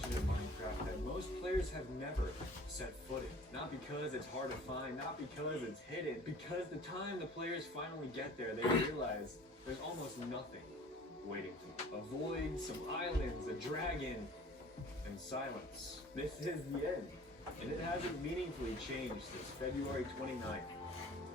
dimension in Minecraft that most players have never set foot in. Not because it's hard to find, not because it's hidden, because the time the players finally get there, they realize there's almost nothing waiting for them. A void, some islands, a dragon, and silence. This is the end, and it hasn't meaningfully changed since February 29th,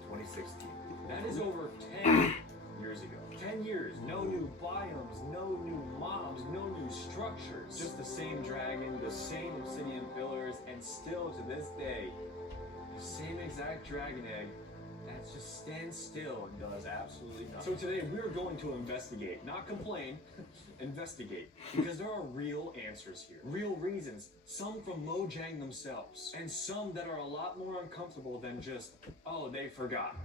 2016. That is over 10 years ago. 10 years, no new biomes, no new mobs, no new structures. Just the same dragon, the same obsidian pillars, and still to this day, the same exact dragon egg that just stands still and does absolutely nothing. So today we're going to investigate, not complain, investigate. Because there are real answers here, real reasons, some from Mojang themselves, and some that are a lot more uncomfortable than just, oh, they forgot.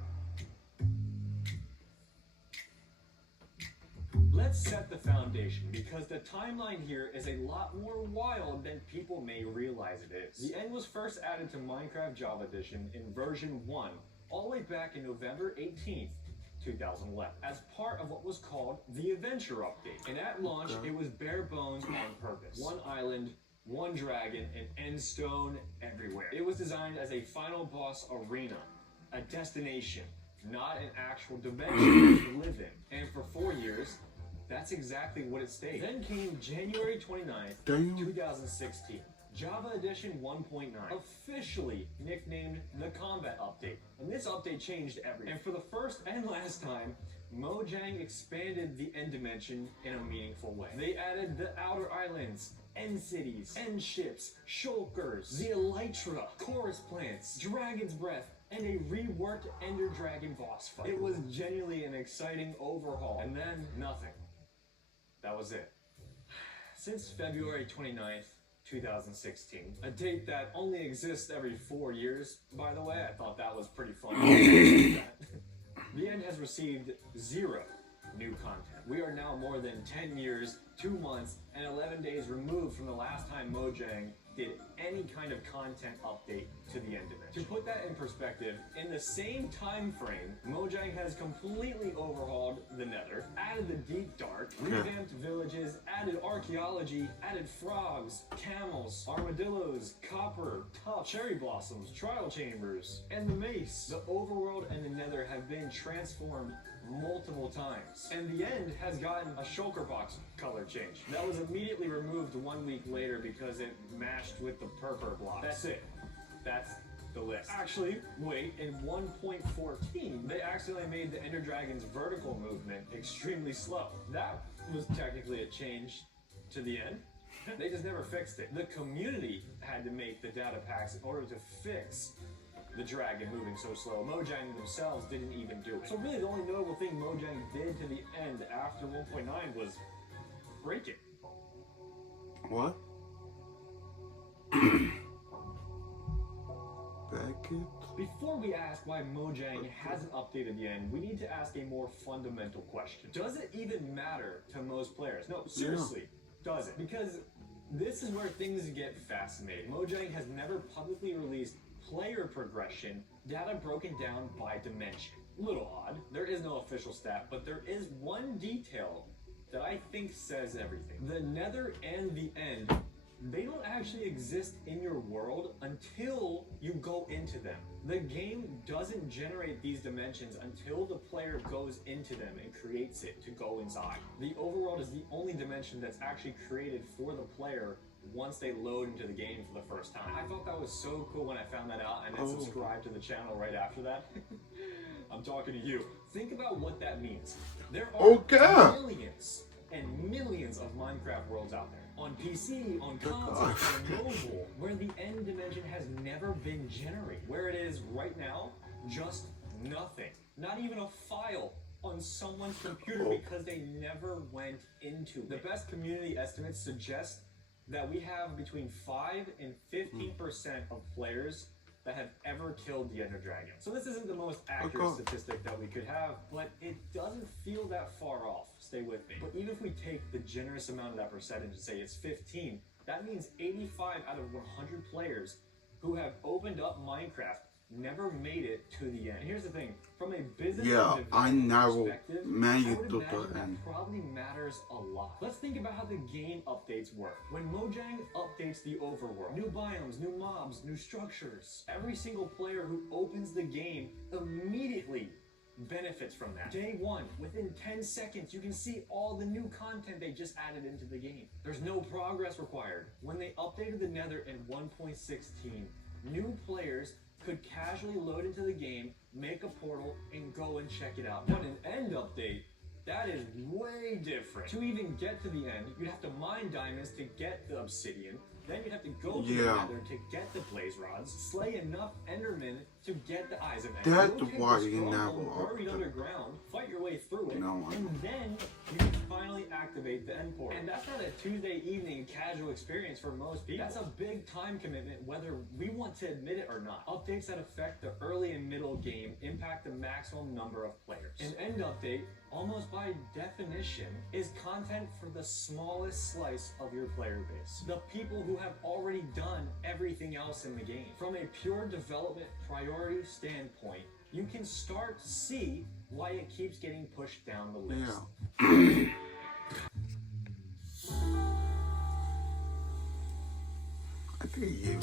Let's set the foundation, because the timeline here is a lot more wild than people may realize it is. The end was first added to Minecraft Java Edition in version 1, all the way back in November 18th, 2011, as part of what was called the Adventure Update. And at launch, it was bare bones on purpose. One island, one dragon, and end stone everywhere. It was designed as a final boss arena, a destination, not an actual dimension to live in. And for 4 years, that's exactly what it stayed. Then came January 29th, 2016. Java Edition 1.9, officially nicknamed the Combat Update. And this update changed everything. And for the first and last time, Mojang expanded the End Dimension in a meaningful way. They added the Outer Islands, End Cities, End Ships, Shulkers, the Elytra, Chorus Plants, Dragon's Breath, and a reworked Ender Dragon boss fight. It was genuinely an exciting overhaul. And then, nothing. That was it. Since February 29th, 2016, a date that only exists every 4 years, by the way, I thought that was pretty fun. The End has received 0 new content. We are now more than 10 years, 2 months, and 11 days removed from the last time Mojang did any kind of content update to the End Dimension. To put that in perspective, in the same time frame, Mojang has completely overhauled the Nether, added the Deep Dark, revamped villages, added archaeology, added frogs, camels, armadillos, copper, tuff, cherry blossoms, trial chambers, and the mace. The overworld and the Nether have been transformed multiple times, and the End has gotten a shulker box color change that was immediately removed 1 week later because it matched with the purple blocks. That's it. That's the list. Actually, wait, in 1.14 they accidentally made the Ender Dragon's vertical movement extremely slow. That was technically a change to the End. They just never fixed it. The community had to make the data packs in order to fix the dragon moving so slow. Mojang themselves didn't even do it. So really the only notable thing Mojang did to the End after 1.9 was break it. What? Back it? Before we ask why Mojang hasn't updated the End, we need to ask a more fundamental question. Does it even matter to most players? No, seriously, does it? Because this is where things get fascinating. Mojang has never publicly released player progression data broken down by dimension. Little odd. There is no official stat, but there is one detail that I think says everything. The Nether and the End, they don't actually exist in your world until you go into them. The game doesn't generate these dimensions until the player goes into them and creates it to go inside. The overworld is the only dimension that's actually created for the player once they load into the game for the first time. I thought that was so cool when I found that out, and then subscribed to the channel right after that. I'm talking to you. Think about what that means. There are millions and millions of Minecraft worlds out there. On PC, on console, on mobile, where the End Dimension has never been generated. Where it is right now, just nothing. Not even a file on someone's computer because they never went into it. The best community estimates suggest that we have between 5 and 15% of players that have ever killed the Ender Dragon. So this isn't the most accurate statistic that we could have, but it doesn't feel that far off. Stay with me. But even if we take the generous amount of that percentage and say it's 15, that means 85 out of 100 players who have opened up Minecraft never made it to the end. And here's the thing, from a business Yeah, and I development never perspective, made I it would to imagine the that end. probably matters a lot. Let's think about how the game updates work. When Mojang updates the overworld, new biomes, new mobs, new structures, every single player who opens the game immediately benefits from that. Day one, within 10 seconds, you can see all the new content they just added into the game. There's no progress required. When they updated the Nether in 1.16, new players could casually load into the game, make a portal, and go and check it out. But an end update, that is way different. To even get to the end, you'd have to mine diamonds to get the obsidian. Then you'd have to go to the Nether to get the blaze rods, slay enough Endermen to get the Eyes of Ender. That's Locate the why you stronghold never buried update. underground, fight your way through it, No, I and know. then you can finally activate the end portal. And that's not a Tuesday evening casual experience for most people. That's a big time commitment whether we want to admit it or not. Updates that affect the early and middle game impact the maximum number of players. An end update, almost by definition, is content for the smallest slice of your player base. The people who have already done everything else in the game. From a pure development priority standpoint, you can start to see why it keeps getting pushed down the list. Yeah. I think you.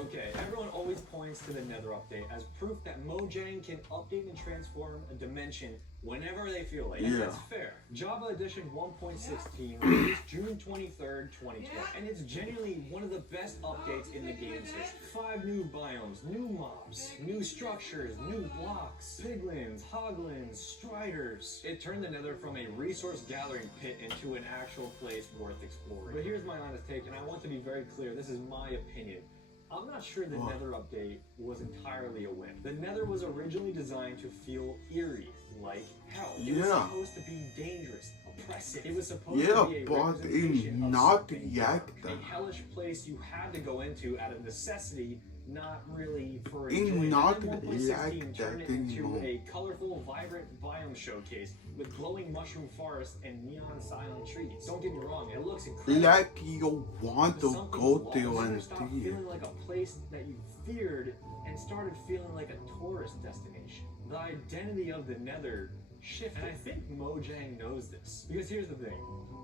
Okay, everyone always points to the Nether update as proof that Mojang can update and transform a dimension whenever they feel like. And Yeah. that's fair. Java Edition 1.16 released June 23rd, 2020, and it's genuinely one of the best updates in the game's history. 5 new biomes, new mobs, new structures, new blocks, piglins, hoglins, striders. It turned the Nether from a resource gathering pit into an actual place worth exploring. But here's my honest take, and I want to be very clear, this is my opinion. I'm not sure the What? Nether update was entirely a win. The Nether was originally designed to feel eerie, like hell. It was Yeah. supposed to be dangerous, oppressive. It was supposed Yeah, to be a but representation of not something yet dark, a then. hellish place you had to go into out of necessity, not really for In enjoyment. not And then 1.16 like turned that it into anymore. a colorful, vibrant biome showcase with glowing mushroom forests and neon silent trees. Don't get me wrong, it looks incredible. Like you want to Something go lost to or and stopped see it. feeling like a place that you feared and started feeling like a tourist destination. The identity of the Nether shifted. And I think Mojang knows this. Because here's the thing.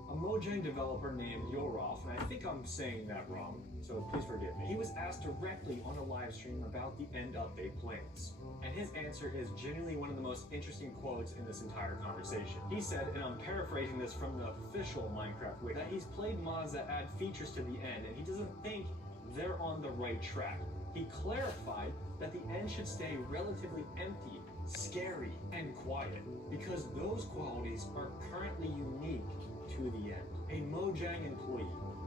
A Mojang developer named Yoroth, and I think I'm saying that wrong, so please forgive me. He was asked directly on a live stream about the end update plans. And his answer is genuinely one of the most interesting quotes in this entire conversation. He said, and I'm paraphrasing this from the official Minecraft wiki, that he's played mods that add features to the end, and he doesn't think they're on the right track. He clarified that the end should stay relatively empty, scary, and quiet, because those qualities are currently unique to the end. A Mojang employee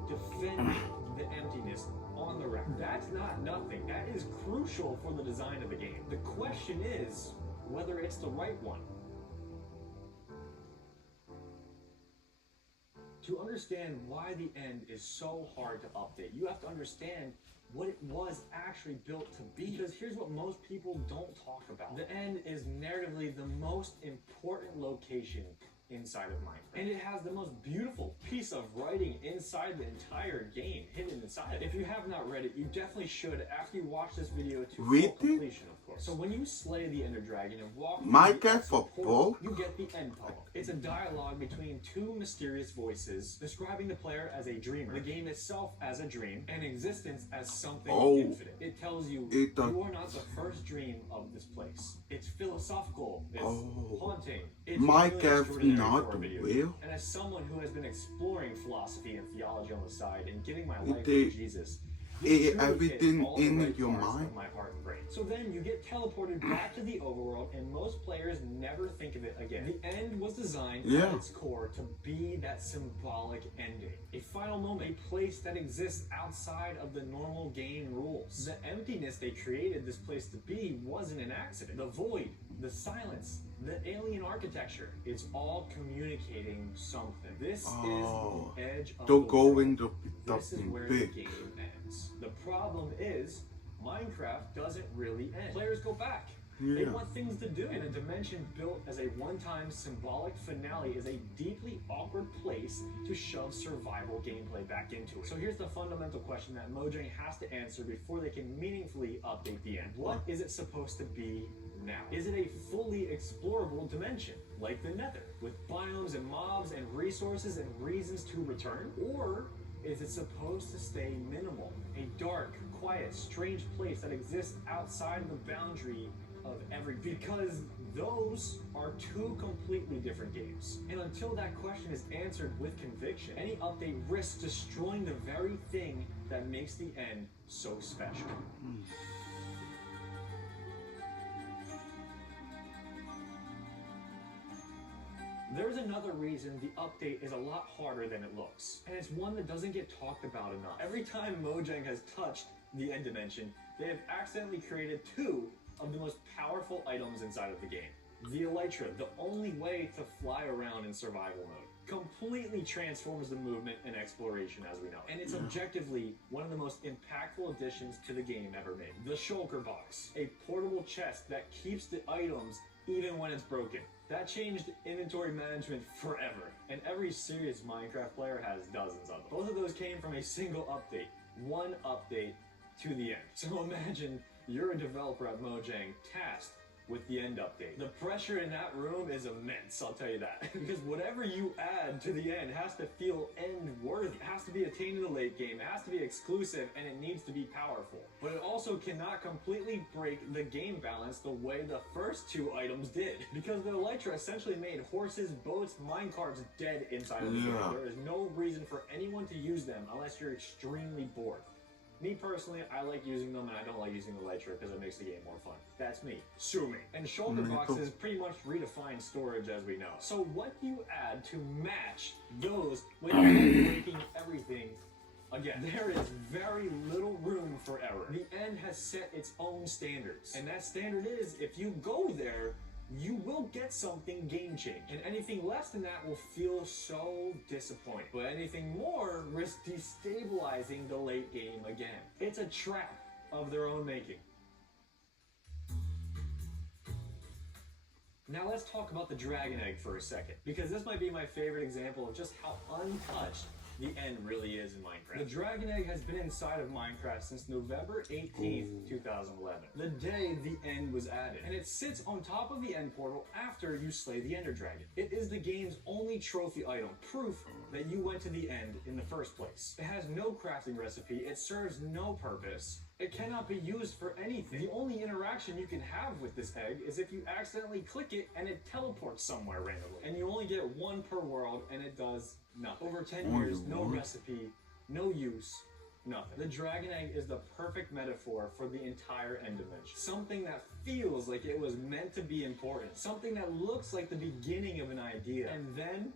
defending the emptiness on the record. That's not nothing. That is crucial for the design of the game. The question is whether it's the right one. To understand why the end is so hard to update, you have to understand what it was actually built to be. Because here's what most people don't talk about. The end is narratively the most important location inside of Minecraft. And it has the most beautiful piece of writing inside the entire game, hidden inside of it. If you have not read it, you definitely should after you watch this video to Read full it? completion, of course. So when you slay the Ender Dragon and walk through Minecraft the exit for portal, both? you get the end poem. It's a dialogue between two mysterious voices describing the player as a dreamer, the game itself as a dream, and existence as something Oh. infinite. It tells you It does- you are not the first dream of this place. It's philosophical, it's Oh. haunting, it's Minecraft really extraordinary not for a video real? game. And as someone who has been exploring philosophy and theology on the side and giving my life It- to Jesus, everything in your mind? my heart and brain. So then you get teleported back to the overworld, and most players never think of it again. The end was designed at its core to be that symbolic ending, a final moment, a place that exists outside of the normal game rules. The emptiness they created this place to be wasn't an accident. The void, the silence, the alien architecture, it's all communicating something. This is the edge of Don't the go world. into This is something where the big. game ends. The problem is, Minecraft doesn't really end. Players go back. They Yeah. want things to do. And a dimension built as a one-time symbolic finale is a deeply awkward place to shove survival gameplay back into it. So here's the fundamental question that Mojang has to answer before they can meaningfully update the end. What is it supposed to be now? Is it a fully explorable dimension, like the Nether, with biomes and mobs and resources and reasons to return? Or is it supposed to stay minimal, a dark, quiet, strange place that exists outside of the boundary of every, because those are two completely different games. And until that question is answered with conviction, any update risks destroying the very thing that makes the end so special. There's another reason the update is a lot harder than it looks, and it's one that doesn't get talked about enough. Every time Mojang has touched the end dimension, they have accidentally created two of the most powerful items inside of the game. The Elytra, the only way to fly around in survival mode, completely transforms the movement and exploration as we know. And it's objectively one of the most impactful additions to the game ever made. The Shulker Box, a portable chest that keeps the items even when it's broken. That changed inventory management forever, and every serious Minecraft player has dozens of them. Both of those came from a single update, one update to the end. So imagine you're a developer at Mojang tasked with the end update. The pressure in that room is immense, I'll tell you that. Because whatever you add to the end has to feel end-worthy. It has to be attained in the late game, it has to be exclusive, and it needs to be powerful. But it also cannot completely break the game balance the way the first two items did. Because the Elytra essentially made horses, boats, minecarts dead inside of the game. There is no reason for anyone to use them unless you're extremely bored. Me personally, I like using them and I don't like using the Elytra because it makes the game more fun. That's me. Sue me. And Shulker Boxes pretty much redefine storage as we know. So what do you add to match those without breaking everything again? There is very little room for error. The end has set its own standards. And that standard is, if you go there, you will get something game-changing. And anything less than that will feel so disappointing. But anything more risks destabilizing the late game again. It's a trap of their own making. Now let's talk about the Dragon Egg for a second, because this might be my favorite example of just how untouched the end really is in Minecraft. The Dragon Egg has been inside of Minecraft since November 18th, 2011, the day the end was added. And it sits on top of the end portal after you slay the Ender Dragon. It is the game's only trophy item, proof that you went to the end in the first place. It has no crafting recipe, it serves no purpose. It cannot be used for anything. The only interaction you can have with this egg is if you accidentally click it and it teleports somewhere randomly. And you only get one per world and it does nothing. Over 10 years, no recipe, no use, nothing. The Dragon Egg is the perfect metaphor for the entire end dimension. Something that feels like it was meant to be important. Something that looks like the beginning of an idea. And then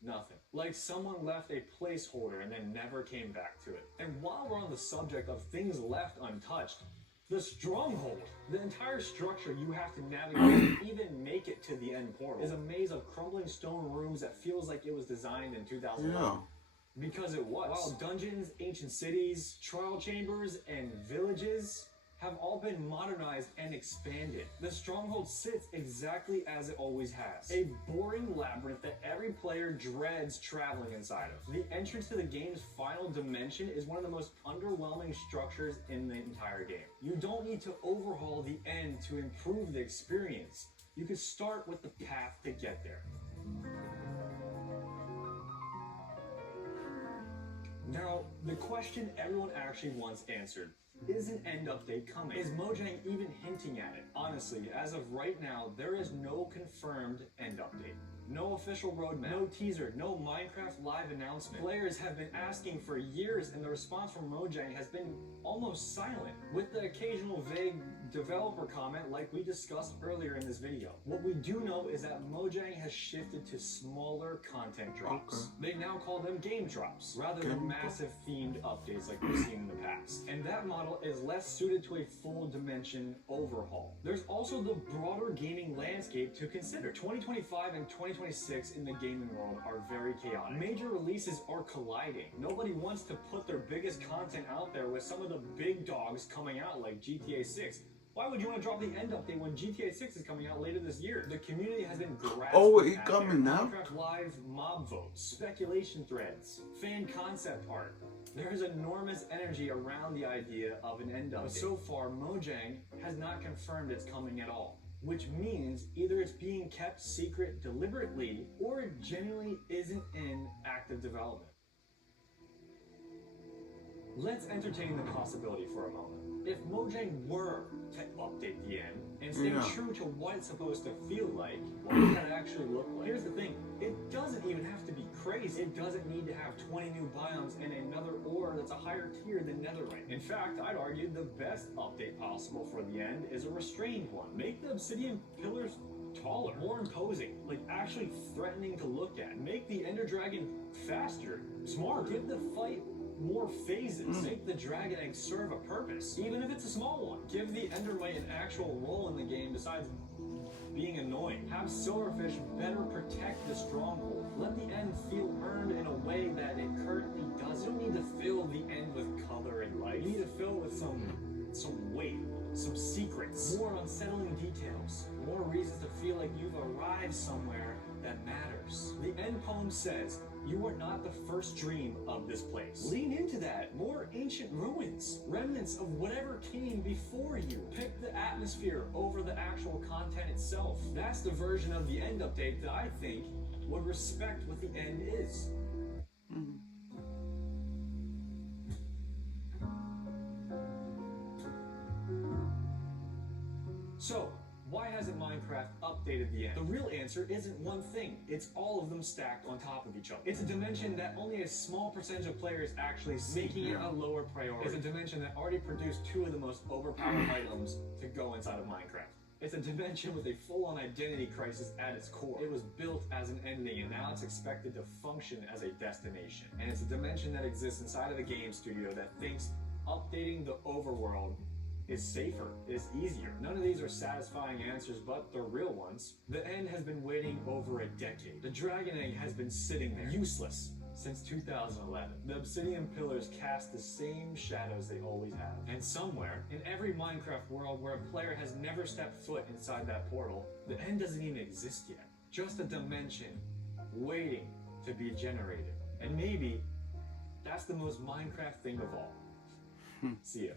nothing. Like someone left a placeholder and then never came back to it. And while we're on the subject of things left untouched, the Stronghold, the entire structure you have to navigate to even make it to the end portal, is a maze of crumbling stone rooms that feels like it was designed in 2001. Because it was. While dungeons, ancient cities, trial chambers, and villages have all been modernized and expanded, the Stronghold sits exactly as it always has. A boring labyrinth that every player dreads traveling inside of. The entrance to the game's final dimension is one of the most underwhelming structures in the entire game. You don't need to overhaul the end to improve the experience. You can start with the path to get there. Now, the question everyone actually wants answered: is an end update coming? Is Mojang even hinting at it? Honestly, as of right now, there is no confirmed end update. No official roadmap, no teaser, no Minecraft Live announcement. Players have been asking for years and the response from Mojang has been almost silent, with the occasional vague developer comment like we discussed earlier in this video. What we do know is that Mojang has shifted to smaller content drops. They now call them game drops, rather than massive themed updates like we've seen in the past. And that model is less suited to a full dimension overhaul. There's also the broader gaming landscape to consider. 2025 and 2026 in the gaming world are very chaotic. Major releases are colliding. Nobody wants to put their biggest content out there with some of the big dogs coming out like GTA 6. Why would you want to drop the end update when GTA 6 is coming out later this year? The community has been grasping Oh, it's at coming their now? Minecraft Live mob votes, speculation threads, fan concept art. There is enormous energy around the idea of an end update. But so far, Mojang has not confirmed it's coming at all. Which means either it's being kept secret deliberately, or it genuinely isn't in active development. Let's entertain the possibility for a moment. If Mojang were to update the end and stay true to what it's supposed to feel like, what does that actually look like? Here's the thing, it doesn't even have to be crazy. It doesn't need to have 20 new biomes and another ore that's a higher tier than netherite. In fact, I'd argue the best update possible for the end is a restrained one. Make the obsidian pillars taller, more imposing, like actually threatening to look at. Make the ender dragon faster, smarter. Give the fight more phases. Make the dragon egg serve a purpose, even if it's a small one. Give the endermite an actual role in the game besides being annoying. Have silverfish better protect the stronghold. Let the end feel earned in a way that it currently doesn't. You don't need to fill the end with color and life. You need to fill it with some weight, some secrets, more unsettling details, more reasons to feel like you've arrived somewhere that matters. The end poem says, "You are not the first dream of this place." Lean into that. More ancient ruins, remnants of whatever came before you. Pick the atmosphere over the actual content itself. That's the version of the end update that I think would respect what the end is. So, why hasn't Minecraft updated the end? The real answer isn't one thing, it's all of them stacked on top of each other. It's a dimension that only a small percentage of players actually see, making it a lower priority. It's a dimension that already produced two of the most overpowered items to go inside of Minecraft. It's a dimension with a full-on identity crisis at its core. It was built as an ending, and now it's expected to function as a destination. And it's a dimension that exists inside of a game studio that thinks updating the overworld is safer, is easier. None of these are satisfying answers, but they're real ones. The end has been waiting over a decade. The dragon egg has been sitting there, useless, since 2011. The obsidian pillars cast the same shadows they always have. And somewhere, in every Minecraft world where a player has never stepped foot inside that portal, the end doesn't even exist yet. Just a dimension, waiting to be generated. And maybe, that's the most Minecraft thing of all. See ya.